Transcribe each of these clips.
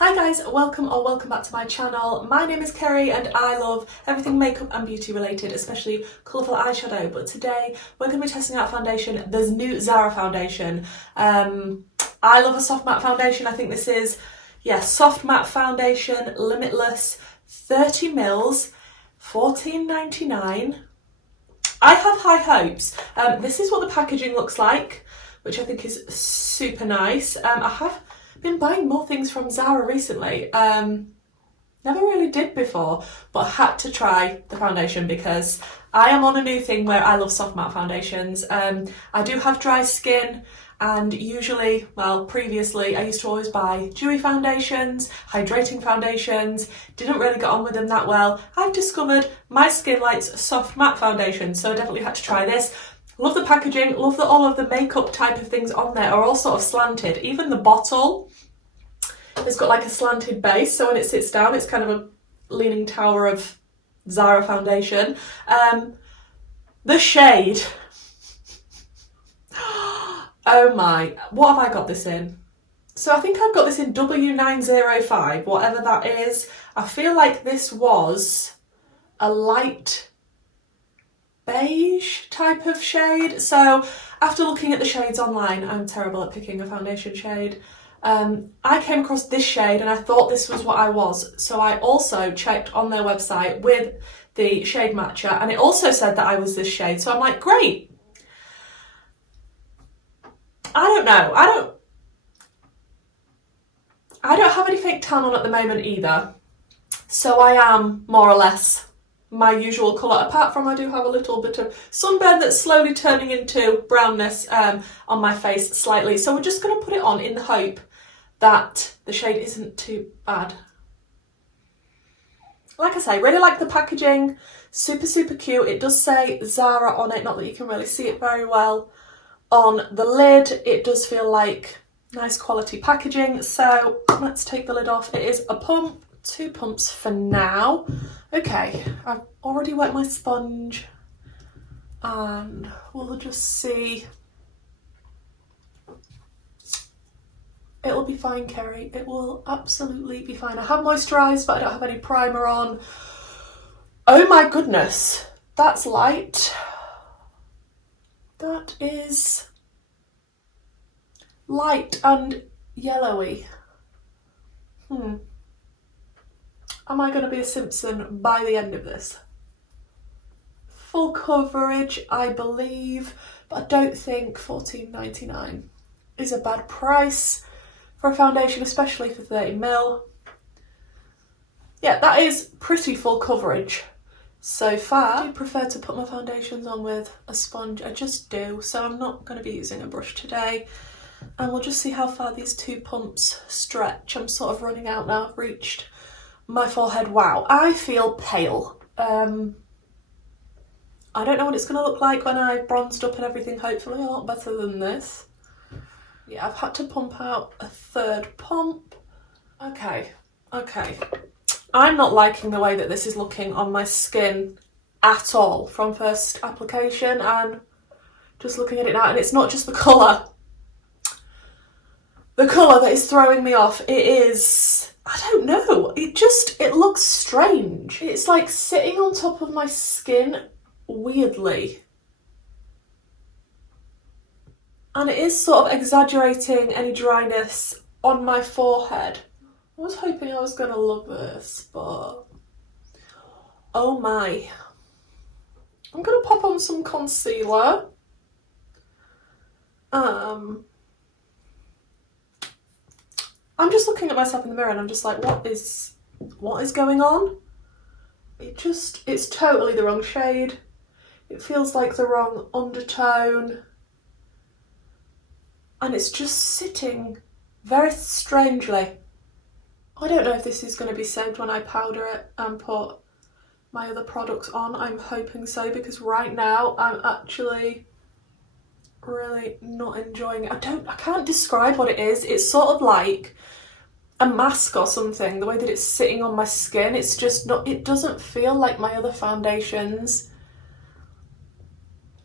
Hi guys, welcome back to my channel. My name is Kerry and I love everything makeup and beauty related, especially colourful eyeshadow. But today we're going to be testing out foundation. There's new Zara foundation. I love a soft matte foundation. I think this is, soft matte foundation, limitless, 30 mils, $14.99. I have high hopes. This is what the packaging looks like, which I think is super nice. I have been buying more things from Zara recently. Never really did before, but had to try the foundation because I am on a new thing where I love soft matte foundations. I do have dry skin, and usually, previously, I used to always buy dewy foundations, hydrating foundations, didn't really get on with them that well. I've discovered my skin likes soft matte foundations, so I definitely had to try this. Love the packaging, love that all of the makeup type of things on there are all sort of slanted. Even the bottle has got like a slanted base, so when it sits down it's kind of a leaning tower of Zara foundation. The shade, oh my, what have I got this in? So I think I've got this in W905, whatever that is. I feel like this was a light beige type of shade. So after looking at the shades online, I'm terrible at picking a foundation shade. I came across this shade and I thought this was what I was. So I also checked on their website with the shade matcher and it also said that I was this shade. So I'm like, great. I don't know. I don't have any fake tan on at the moment either. So I am more or less my usual colour, apart from I do have a little bit of sunburn that's slowly turning into brownness on my face slightly. So we're just going to put it on in the hope that the shade isn't too bad. Like I say, really like the packaging, super cute. It does say Zara on it, not that you can really see it very well on the lid. It does feel like nice quality packaging. So let's take the lid off. It is a pump. 2 pumps for now. Okay, I've already wet my sponge and we'll just see. It'll be fine, Kerry. It will absolutely be fine. I have moisturised, but I don't have any primer on. Oh my goodness, that's light. That is light and yellowy. Am I going to be a Simpson by the end of this? Full coverage, I believe, but I don't think $14.99 is a bad price for a foundation, especially for 30ml. Yeah, that is pretty full coverage so far. I do prefer to put my foundations on with a sponge, I just do, so I'm not going to be using a brush today. And we'll just see how far these 2 pumps stretch. I'm sort of running out now, I've reached my forehead. Wow, I feel pale. I don't know what it's going to look like when I've bronzed up and everything, hopefully a lot better than this. Yeah, I've had to pump out a 3rd pump. Okay. I'm not liking the way that this is looking on my skin at all from first application, and just looking at it now, and it's not just the colour. The colour that is throwing me off, it is, I don't know, it looks strange. It's like sitting on top of my skin weirdly. And it is sort of exaggerating any dryness on my forehead. I was hoping I was going to love this, but oh my. I'm going to pop on some concealer. I'm just looking at myself in the mirror and I'm just like, what is going on? It's totally the wrong shade. It feels like the wrong undertone. And it's just sitting very strangely. I don't know if this is going to be saved when I powder it and put my other products on. I'm hoping so, because right now I'm actually really not enjoying it. I can't describe what it is. It's sort of like a mask or something, the way that it's sitting on my skin. It's just not, it doesn't feel like my other foundations.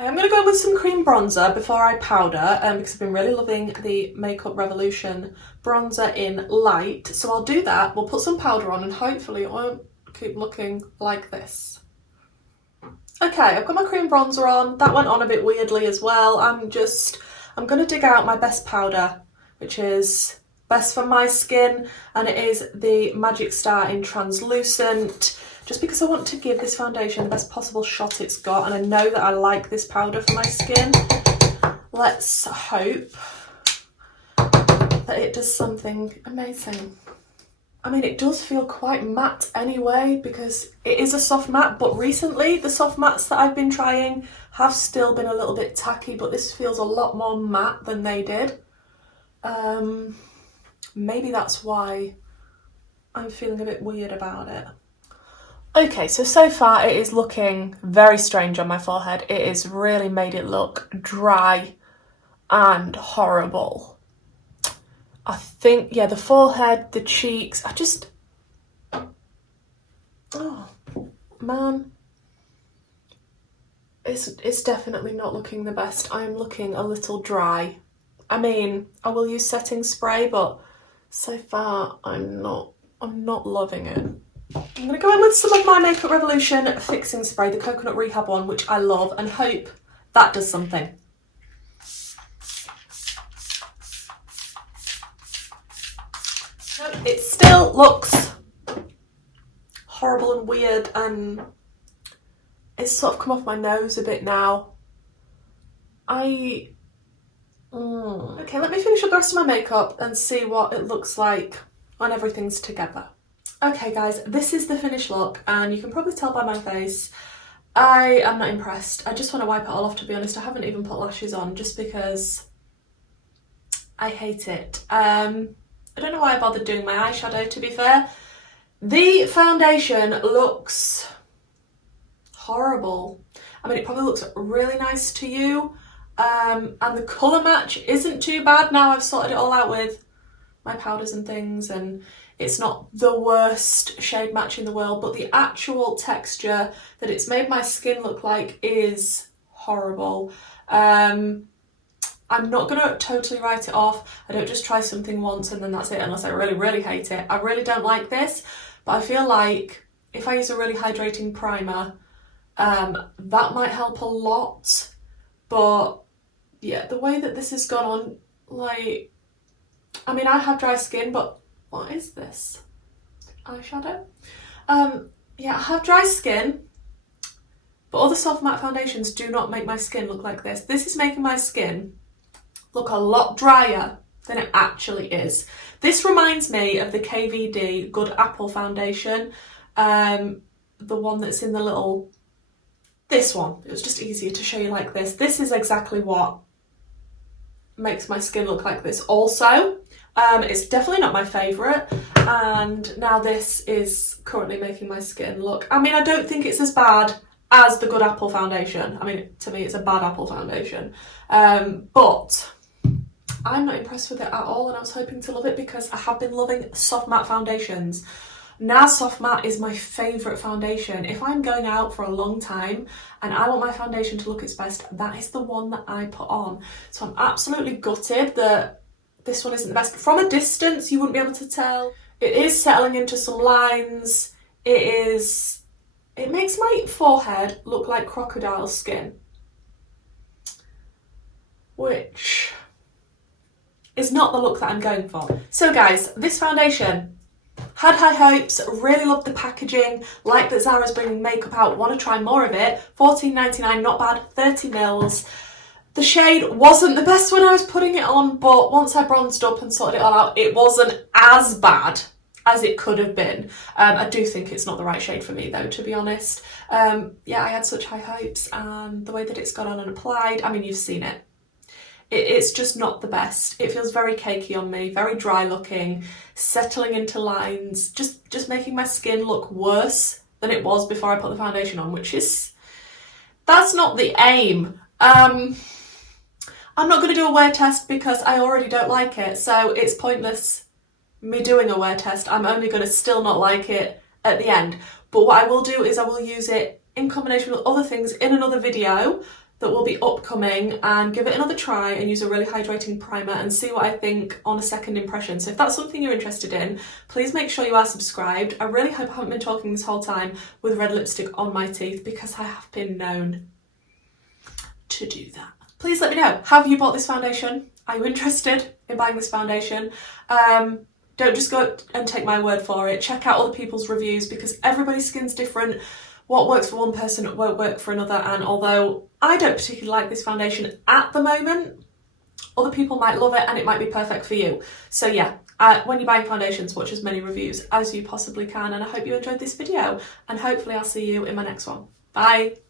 I am going to go with some cream bronzer before I powder because I've been really loving the Makeup Revolution bronzer in light. So I'll do that, we'll put some powder on and hopefully it won't keep looking like this. Okay, I've got my cream bronzer on. That went on a bit weirdly as well. I'm going to dig out my best powder, which is best for my skin, and it is the Magic Star in Translucent, just because I want to give this foundation the best possible shot it's got, and I know that I like this powder for my skin. Let's hope that it does something amazing. I mean, it does feel quite matte anyway, because it is a soft matte, but recently the soft mattes that I've been trying have still been a little bit tacky, but this feels a lot more matte than they did. Maybe that's why I'm feeling a bit weird about it. Okay, so far it is looking very strange on my forehead. It has really made it look dry and horrible. I think, yeah, the forehead, the cheeks, oh man, it's definitely not looking the best. I'm looking a little dry. I mean, I will use setting spray, but so far I'm not loving it. I'm going to go in with some of my Makeup Revolution fixing spray, the Coconut Rehab one, which I love, and hope that does something. It still looks horrible and weird, and it's sort of come off my nose a bit now. Okay, let me finish up the rest of my makeup and see what it looks like when everything's together. Okay guys, this is the finished look, and you can probably tell by my face I am not impressed. I just want to wipe it all off, to be honest. I haven't even put lashes on just because I hate it. I don't know why I bothered doing my eyeshadow, to be fair. The foundation looks horrible. I mean, it probably looks really nice to you, and the colour match isn't too bad now I've sorted it all out with my powders and things, and it's not the worst shade match in the world, but the actual texture that it's made my skin look like is horrible. I'm not going to totally write it off. I don't just try something once and then that's it, unless I really, really hate it. I really don't like this, but I feel like if I use a really hydrating primer, that might help a lot. But yeah, the way that this has gone on, like, I mean, I have dry skin, but what is this? Eyeshadow? Yeah, I have dry skin, but other soft matte foundations do not make my skin look like this. This is making my skin look a lot drier than it actually is. This reminds me of the KVD Good Apple foundation, the one that's in the little, this one. It was just easier to show you like this. This is exactly what makes my skin look like this also. It's definitely not my favourite, and now this is currently making my skin look, I mean, I don't think it's as bad as the Good Apple foundation. I mean, to me it's a bad Apple foundation, but I'm not impressed with it at all, and I was hoping to love it because I have been loving soft matte foundations. NARS Soft Matte is my favourite foundation. If I'm going out for a long time and I want my foundation to look its best, that is the one that I put on. So I'm absolutely gutted that this one isn't the best. From a distance, you wouldn't be able to tell. It is settling into some lines. It makes my forehead look like crocodile skin, which is not the look that I'm going for. So guys, this foundation, had high hopes, really loved the packaging, like that Zara's bringing makeup out, want to try more of it. $14.99, not bad, 30 mils. The shade wasn't the best when I was putting it on, but once I bronzed up and sorted it all out, it wasn't as bad as it could have been. I do think it's not the right shade for me though, to be honest. Yeah, I had such high hopes, and the way that it's got on and applied, I mean, you've seen it. It's just not the best. It feels very cakey on me, very dry looking, settling into lines, just making my skin look worse than it was before I put the foundation on, which is, that's not the aim. I'm not going to do a wear test because I already don't like it, so it's pointless me doing a wear test. I'm only going to still not like it at the end. But what I will do is I will use it in combination with other things in another video that will be upcoming and give it another try and use a really hydrating primer and see what I think on a second impression. So if that's something you're interested in, please make sure you are subscribed. I really hope I haven't been talking this whole time with red lipstick on my teeth, because I have been known to do that. Please let me know, have you bought this foundation? Are you interested in buying this foundation? Don't just go and take my word for it. Check out other people's reviews, because everybody's skin's different. What works for one person won't work for another, and although I don't particularly like this foundation at the moment, other people might love it and it might be perfect for you. So yeah, when you're buying foundations, watch as many reviews as you possibly can, and I hope you enjoyed this video, and hopefully I'll see you in my next one. Bye!